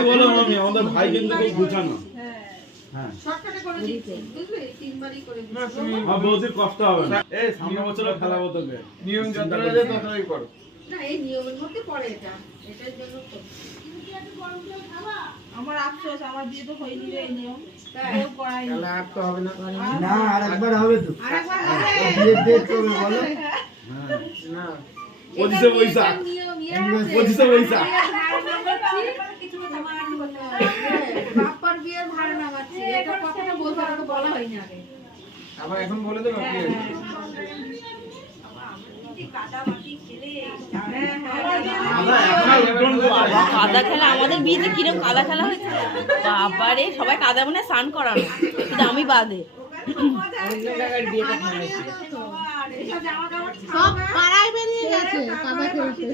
যাই বলো মামি আমাদের ভাই কিন্তু খুব গুছানো। হ্যাঁ শর্টকাটে করে দিচ্ছি বুঝলি তিনবারই করে দিচ্ছি আমার বৌদির কষ্ট হবে না। এই সামনে বছরও খেলাবো তোকে। নিয়ম যতটা আছে ততটাই করো। না এই নিয়মের মধ্যে পড়ে এটা এটার জন্য আমার আফসোস আমার বিয়ে তো হয়নি রে এই নিয়ম কেউ করায়নি তাহলে আর তো হবে না। না আরেকবার হবে তো। আরেকবার হবে বিয়ের ডেট কবে বলো? হ্যাঁ না 25শে বৈশাখ। নিয়ম 25শে বৈশাখ। বাপ্পার বিয়ের ভাড়া নামাচ্ছি এটা কথাটা বলতে আমাকে বলা হয়নি আগে আবার এখন বলে দেবো কি হয়েছে? কাদা খেলা আমাদের বিয়েতে কিরকম কাদা খেলা হয়েছে বাবারে সবাই কাদা মনে স্নান করানো কিন্তু আমি বাদে সব পাড়ায় বেরিয়ে গেছে কাদা খেলতে